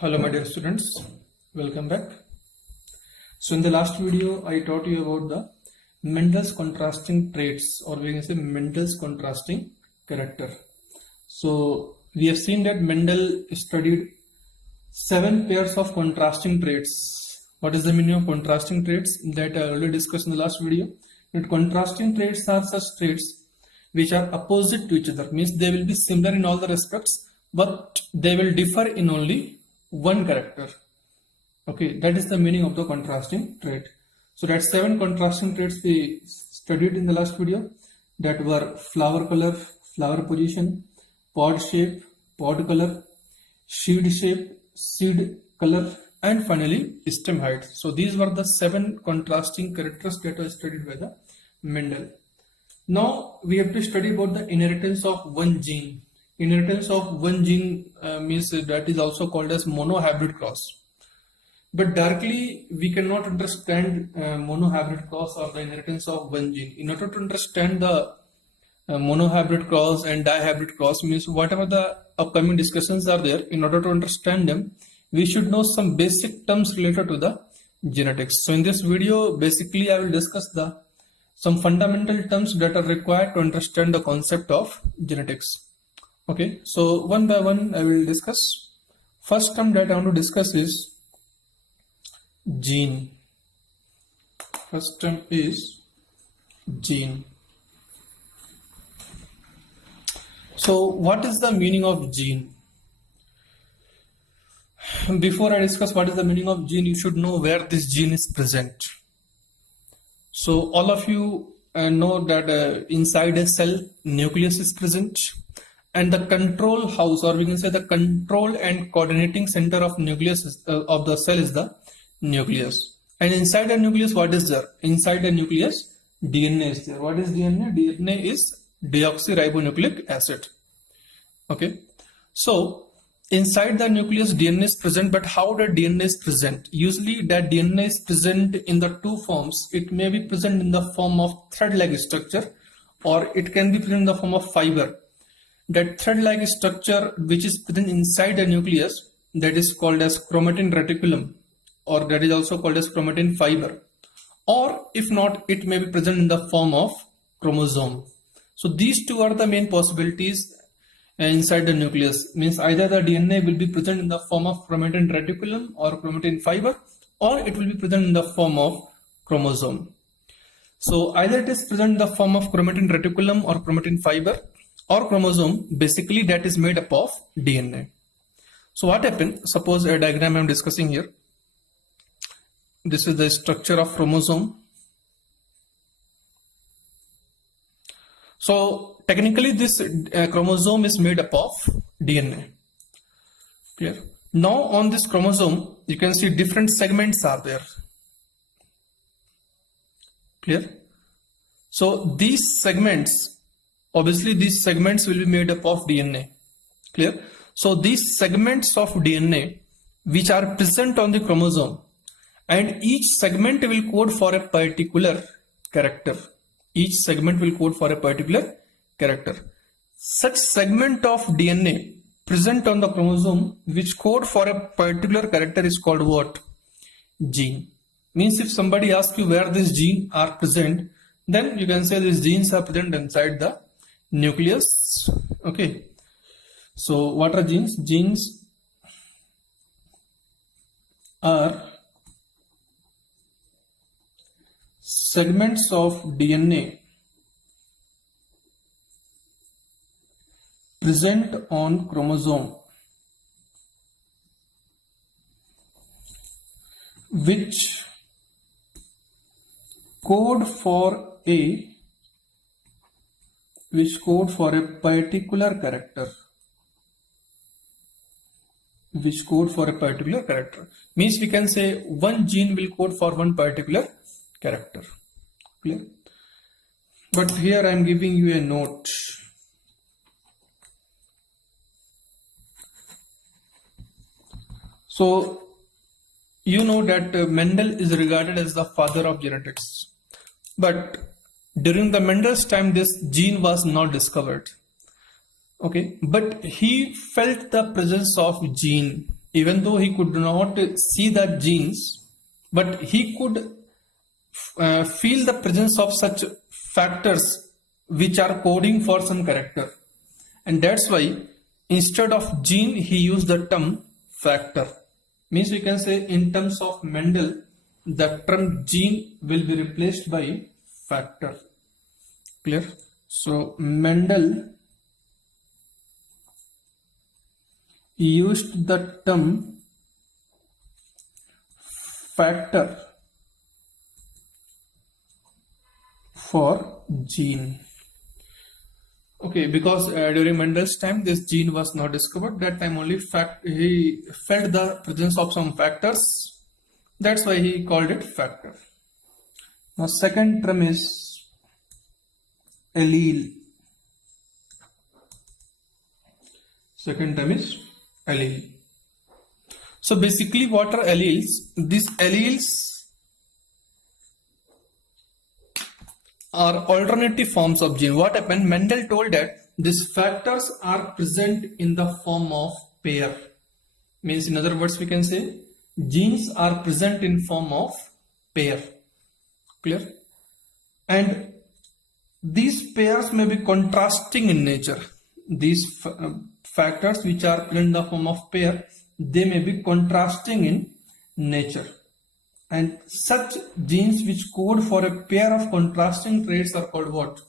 Hello my dear students, welcome back. So in the last video I taught you about the Mendel's contrasting traits, or we can say Mendel's contrasting character. So we have seen that Mendel studied 7 pairs of contrasting traits. What is the meaning of contrasting traits? That I already discussed in the last video. That contrasting traits are such traits which are opposite to each other, means they will be similar in all the respects but they will differ in only one character. Okay, that is the meaning of the contrasting trait. So that's 7 contrasting traits we studied in the last video, that were flower color, flower position, pod shape, pod color, seed shape, seed color, and finally stem height. So these were the 7 contrasting characters that were studied by the Mendel. Now we have to study about the inheritance of one gene. Inheritance of one gene means that is also called as monohybrid cross. But directly we cannot understand monohybrid cross or the inheritance of one gene. In order to understand the monohybrid cross and dihybrid cross, means whatever the upcoming discussions are there, in order to understand them, we should know some basic terms related to the genetics. So in this video, basically I will discuss some fundamental terms that are required to understand the concept of genetics. Okay, so one by one I will discuss. First term that I want to discuss is gene. First term is gene. So what is the meaning of gene? Before I discuss what is the meaning of gene, you should know where this gene is present. So all of you know that inside a cell, nucleus is present, and the control house, or we can say the control and coordinating center of nucleus of the cell is the nucleus. And inside the nucleus, what is there? Inside the nucleus, DNA is there. What is DNA? DNA is deoxyribonucleic acid. Okay, so inside the nucleus DNA is present, but how the DNA is present? Usually that DNA is present in the two forms. It may be present in the form of thread-like structure, or it can be present in the form of fiber. That thread-like structure which is present inside the nucleus, that is called as chromatin reticulum, or that is also called as chromatin fiber. Or if not, it may be present in the form of chromosome. So these two are the main possibilities inside the nucleus, means either the DNA will be present in the form of chromatin reticulum or chromatin fiber, or it will be present in the form of chromosome. So either it is present in the form of chromatin reticulum or chromatin fiber or chromosome, basically that is made up of DNA. So what happens? Suppose a diagram I am discussing here. This is the structure of chromosome. So technically this chromosome is made up of DNA. Clear? Now on this chromosome, you can see different segments are there. Clear? So these segments, obviously these segments will be made up of DNA. Clear? So these segments of DNA which are present on the chromosome, and each segment will code for a particular character. Each segment will code for a particular character. Such segment of DNA present on the chromosome which code for a particular character is called what? Gene. Means if somebody asks you where these genes are present, then you can say these genes are present inside the nucleus. Okay, so what are genes? Genes are segments of DNA present on chromosome which code for a particular character. Which code for a particular character. Means we can say one gene will code for one particular character. Clear? But here I am giving you a note. So you know that Mendel is regarded as the father of genetics, but during the Mendel's time this gene was not discovered. Okay, but he felt the presence of gene even though he could not see the genes, but he could feel the presence of such factors which are coding for some character. And that's why instead of gene, he used the term factor. Means we can say in terms of Mendel, the term gene will be replaced by factor. Clear? So Mendel used the term factor for gene. Okay, because during Mendel's time this gene was not discovered. That time only he felt the presence of some factors. That's why he called it factor. Now second term is allele. Second term is allele. So basically what are alleles? These alleles are alternative forms of gene. What happened? Mendel told that these factors are present in the form of pair. Means in other words we can say genes are present in form of pair. Clear? And these pairs may be contrasting in nature. These factors which are present in the form of pair, they may be contrasting in nature. And such genes which code for a pair of contrasting traits are called what?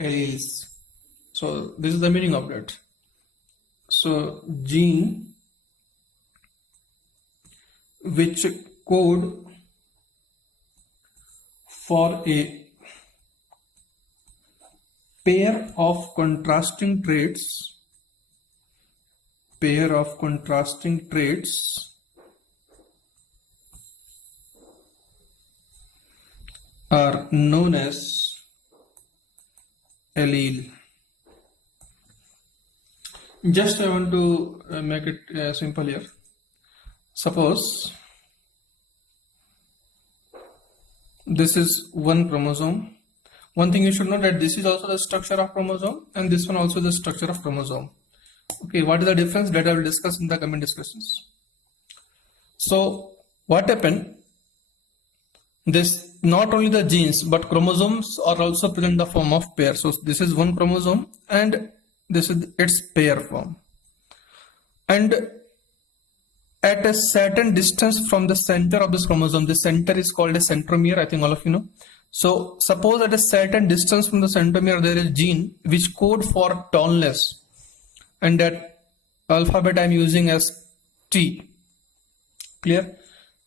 Alleles. So this is the meaning of that. So gene which code for a pair of contrasting traits are known as allele. Just I want to make it simple here. Suppose this is one chromosome. One thing you should know that this is also the structure of chromosome and this one also the structure of chromosome. Okay, what is the difference? That I will discuss in the coming discussions. So what happened? This not only the genes but chromosomes are also present in the form of pair. So this is one chromosome and this is its pair form. And at a certain distance from the center of this chromosome, the center is called a centromere. I think all of you know. So suppose at a certain distance from the centromere there is a gene which code for tallness, and that alphabet I am using as T. Clear?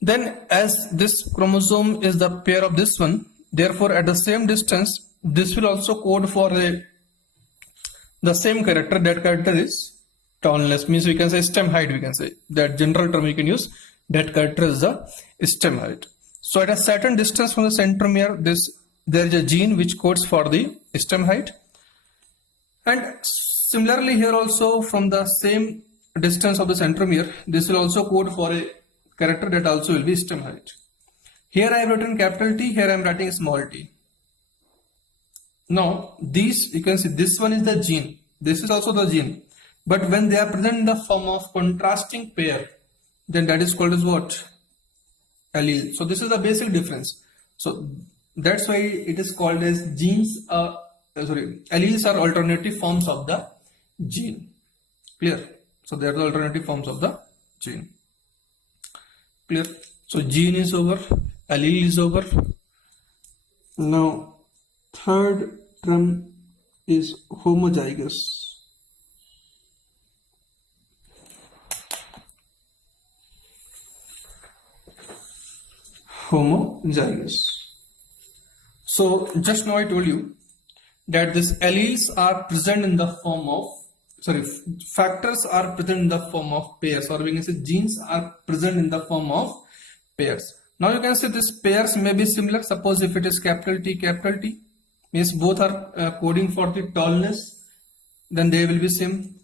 Then as this chromosome is the pair of this one, therefore at the same distance this will also code for the same character. That character is tallness. Means we can say stem height, we can say that general term we can use. That character is the stem height. So at a certain distance from the centromere there is a gene which codes for the stem height, and similarly here also from the same distance of the centromere this will also code for a character that also will be stem height. Here I have written capital T, here I am writing small t. Now these, you can see this one is the gene, this is also the gene, but when they are present in the form of contrasting pair, then that is called as what? Allele. So this is the basic difference. So that's why it is called as genes. Alleles are alternative forms of the gene. Clear? So they are the alternative forms of the gene. Clear? So gene is over, allele is over. Now third term is homozygous. Homozygous. So just now I told you that these alleles are present in the form of, factors are present in the form of pairs, or we can say genes are present in the form of pairs. Now you can say these pairs may be similar. Suppose if it is capital T, means both are coding for the tallness, then they will be same.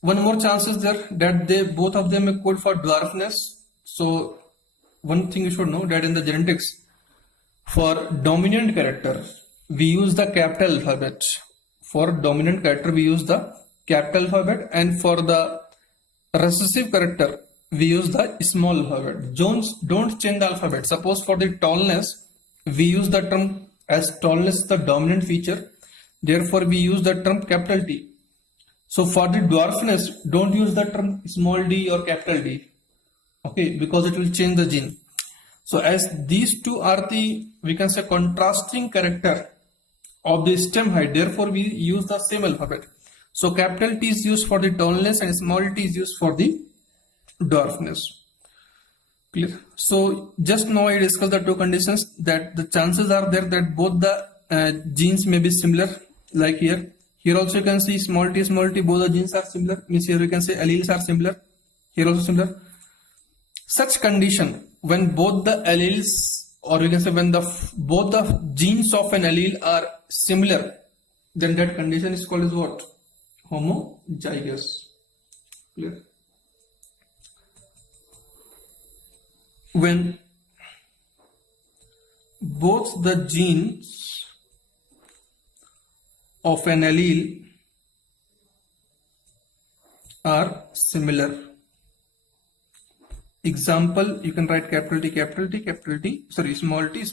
One more chance is there that both of them may code for dwarfness. So one thing you should know that in the genetics, for dominant character we use the capital alphabet. For dominant character we use the capital alphabet, and for the recessive character we use the small alphabet. Don't change the alphabet. Suppose for the tallness, we use the term as tallness is the dominant feature. Therefore, we use the term capital T. So for the dwarfness, don't use the term small d or capital D. Okay, because it will change the gene. So as these two are the, we can say, contrasting character of the stem height, therefore we use the same alphabet. So capital T is used for the tallness and small t is used for the dwarfness. Clear? So just now I discussed the two conditions, that the chances are there that both the genes may be similar, like here. Here also you can see small t, both the genes are similar. Means here you can say alleles are similar. Here also similar. Such condition, when both the alleles, or we can say when both the genes of an allele are similar, then that condition is called as what? Homozygous. Clear? When both the genes of an allele are similar. Example, you can write capital T, sorry, small t.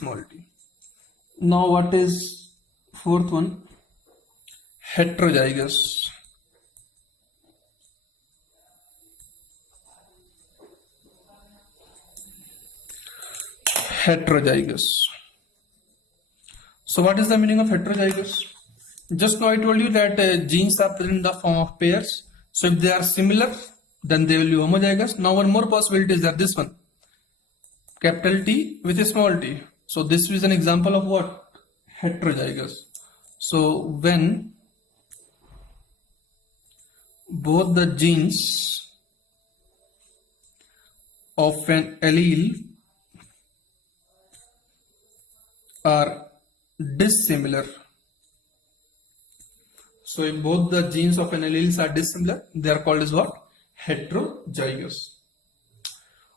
Now what is fourth one? Heterozygous. Heterozygous. So what is the meaning of heterozygous? Just now I told you that genes are present in the form of pairs. So if they are similar, then they will be homozygous. Now one more possibility is that this one, capital T with a small t. So this is an example of what? Heterozygous. So when both the genes of an allele are dissimilar. So if both the genes of an alleles are dissimilar, they are called as what? Heterozygous.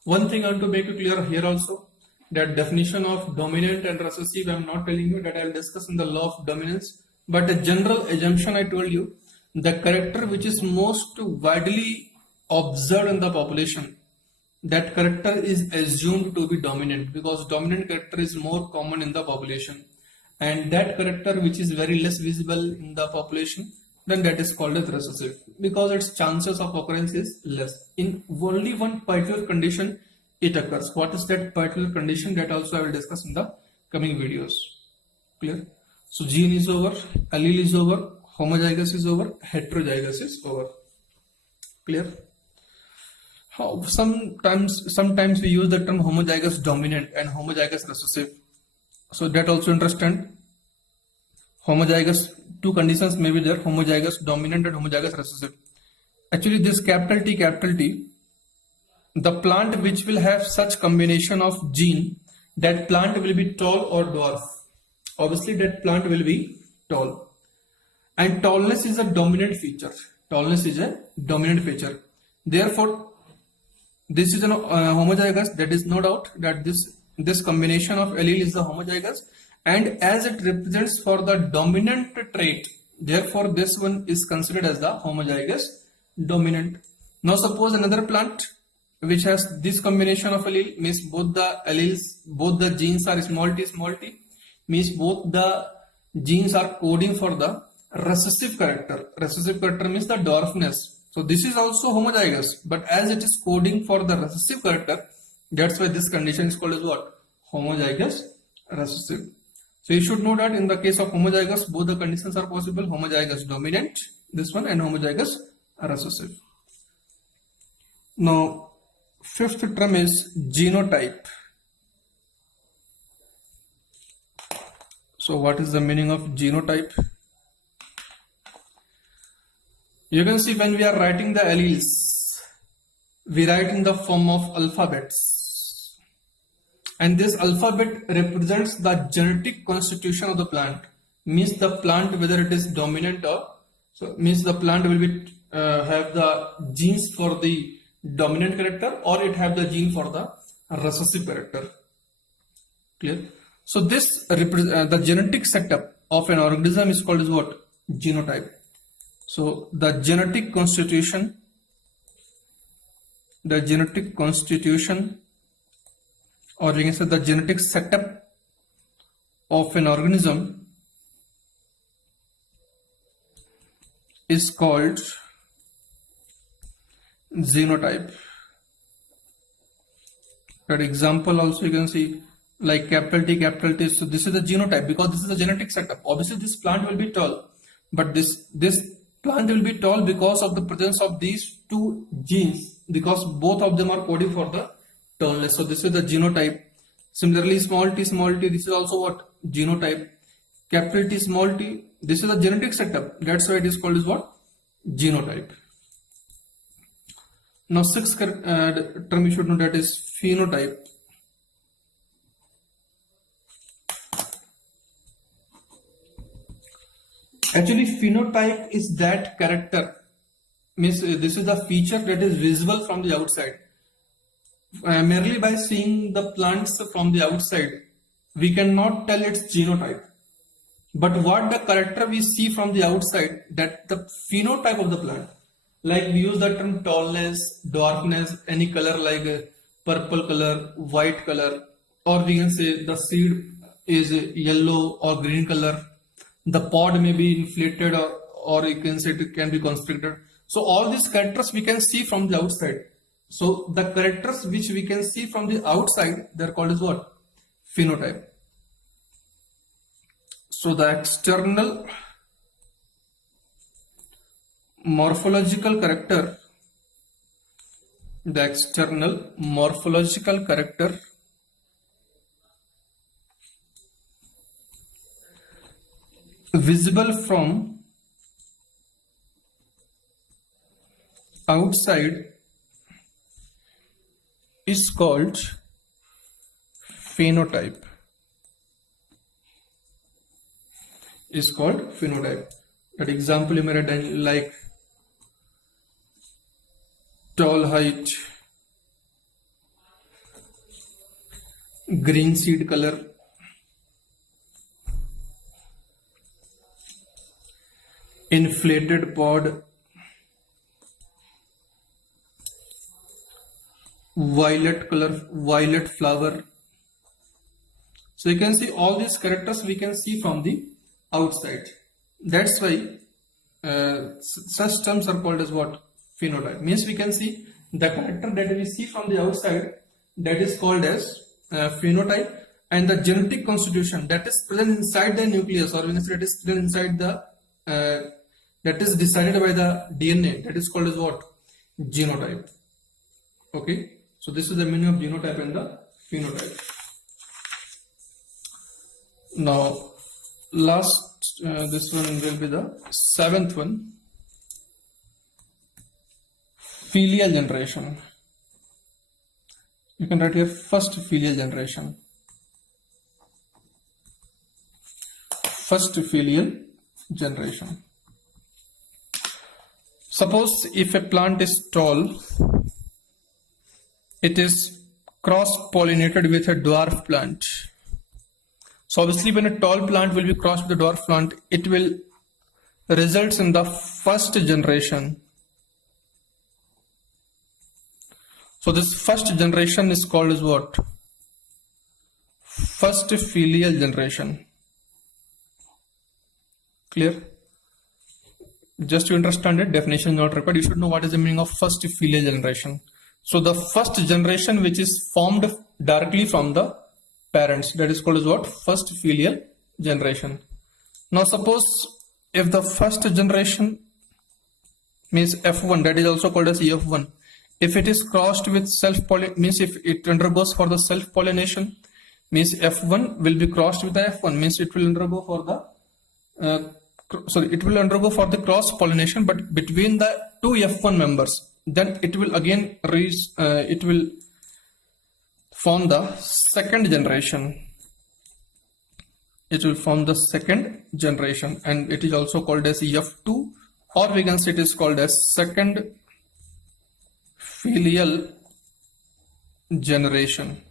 One thing I want to make it clear here also, that definition of dominant and recessive I am not telling you, that I will discuss in the law of dominance, but a general assumption I told you, the character which is most widely observed in the population, that character is assumed to be dominant, because dominant character is more common in the population, and that character which is very less visible in the population, then that is called as recessive, because its chances of occurrence is less. In only one particular condition it occurs. What is that particular condition? That also I will discuss in the coming videos. Clear? So gene is over, allele is over, homozygous is over, heterozygous is over. Clear? How sometimes we use the term homozygous dominant and homozygous recessive. So that also interesting. Homozygous, two conditions may be there, homozygous dominant and homozygous recessive. Actually this capital T, the plant which will have such combination of gene, that plant will be tall or dwarf. Obviously that plant will be tall. And tallness is a dominant feature. Therefore, this is a homozygous, that is no doubt that this combination of allele is the homozygous, and as it represents for the dominant trait, therefore this one is considered as the homozygous dominant. Now suppose another plant which has this combination of allele, means both the genes are small t, means both the genes are coding for the recessive character. Recessive character means the dwarfness. So this is also homozygous, but as it is coding for the recessive character, that's why this condition is called as what? Homozygous recessive. So you should know that in the case of homozygous, both the conditions are possible: homozygous dominant, this one, and homozygous recessive. Now, fifth term is genotype. So what is the meaning of genotype? You can see when we are writing the alleles, we write in the form of alphabets, and this alphabet represents the genetic constitution of the plant. Means the plant, whether it is dominant or, so means the plant will be have the genes for the dominant character, or it have the gene for the recessive character. Clear? So this the genetic setup of an organism is called as what? Genotype. So the genetic constitution the genetic constitution, or we can say the genetic setup of an organism is called genotype. That example also you can see like capital T, capital T. So this is the genotype because this is the genetic setup. Obviously this plant will be tall, but this plant will be tall because of the presence of these two genes, because both of them are coding for the tallness. So this is the genotype. Similarly, small t, this is also what? Genotype. Capital T, small t, this is the genetic setup. That's why it is called as what? Genotype. Now sixth term you should know, that is phenotype. Actually, phenotype is that character, means this is the feature that is visible from the outside. Merely by seeing the plants from the outside, we cannot tell its genotype. But what the character we see from the outside, that the phenotype of the plant. Like we use the term tallness, dwarfness, any color like purple color, white color, or we can say the seed is yellow or green color. The pod may be inflated, or you can say it can be constricted. So all these characters we can see from the outside. So the characters which we can see from the outside, they are called as what? Phenotype. So the external morphological character, visible from outside is called phenotype. That example you may read like tall height, green seed color, inflated pod, violet color, violet flower. So you can see all these characters we can see from the outside. That's why such terms are called as what? Phenotype. Means we can see the character that we see from the outside, that is called as phenotype, and the genetic constitution that is present inside the nucleus, or we can say that is present inside the that is decided by the DNA, that is called as what? Genotype. Okay, so this is the meaning of genotype and the phenotype. Now last this one will be the seventh one, filial generation. You can write here first filial generation. Suppose if a plant is tall, it is cross-pollinated with a dwarf plant. So obviously when a tall plant will be crossed with a dwarf plant, it will result in the first generation. So this first generation is called as what? First filial generation. Clear? Just to understand it, definition is not required. You should know what is the meaning of first filial generation. So the first generation which is formed directly from the parents, that is called as what? First filial generation. Now suppose if the first generation means F1, that is also called as EF1. If it is crossed with means if it undergoes for the self-pollination, means F1 will be crossed with the F1, means it will undergo for the the cross-pollination, but between the two F1 members. Then it will again it will form the second generation. It will form the second generation, and it is also called as EF2, or we can say it is called as second filial generation.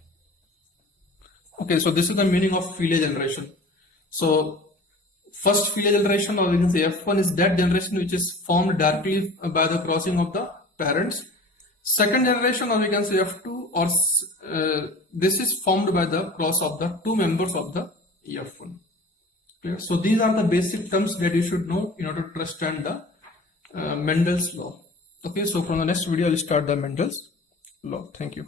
Okay, so this is the meaning of filial generation. So first filial generation, or we can say F1, is that generation which is formed directly by the crossing of the parents, Second generation, or we can say F2, or this is formed by the cross of the two members of the F1. Clear? So these are the basic terms that you should know in order to understand the Mendel's law. Okay, so from the next video I'll start the Mendel's law. Thank you.